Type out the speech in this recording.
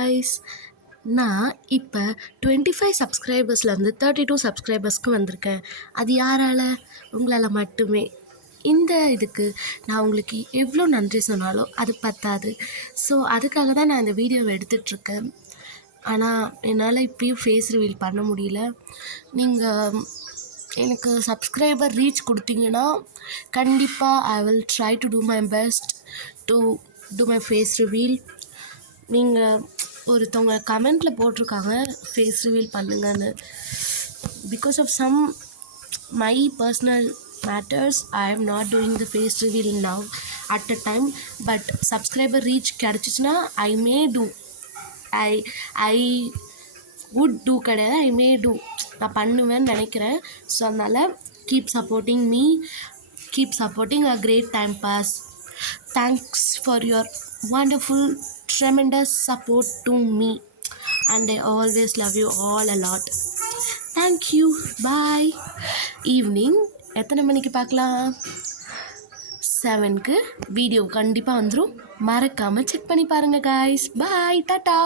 Guys, நான் இப்போ 25 சப்ஸ்கிரைபர்ஸ்லேருந்து 32 சப்ஸ்கிரைபர்ஸ்க்கு வந்திருக்கேன். அது யாரால? உங்களால் மட்டுமே. இந்த இதுக்கு நான் உங்களுக்கு எவ்வளோ நன்றி சொன்னாலும் அது பத்தாது. ஸோ அதுக்காக தான் நான் இந்த வீடியோவை எடுத்துகிட்ருக்கேன். ஆனால் என்னால் இப்பயும் ஃபேஸ் ரிவீல் பண்ண முடியல. நீங்கள் எனக்கு சப்ஸ்கிரைபர் ரீச் கொடுத்தீங்கன்னா கண்டிப்பாக I will try to do my best to do my face reveal. நீங்கள் ஒருத்தவங்க கமெண்ட்டில் போட்டிருக்காங்க ஃபேஸ் ரிவீல் பண்ணுங்கன்னு. Because of some my personal matters I am not doing the face reveal now at a time. But subscriber reach கிடச்சிச்சின்னா I may do. I would do கிடையாது, I may do. நான் பண்ணுவேன்னு நினைக்கிறேன். So அதனால் keep supporting me, keep supporting a great time pass. Thanks for your wonderful, tremendous support to me. And I always love you all a lot. Thank you. Bye. Evening எத்தனை மணிக்கு பார்க்கலாம்? 7க்கு video கண்டிப்பாக வந்துடும். மறக்காமல் check பண்ணி பாருங்கள் guys. Bye. Tata.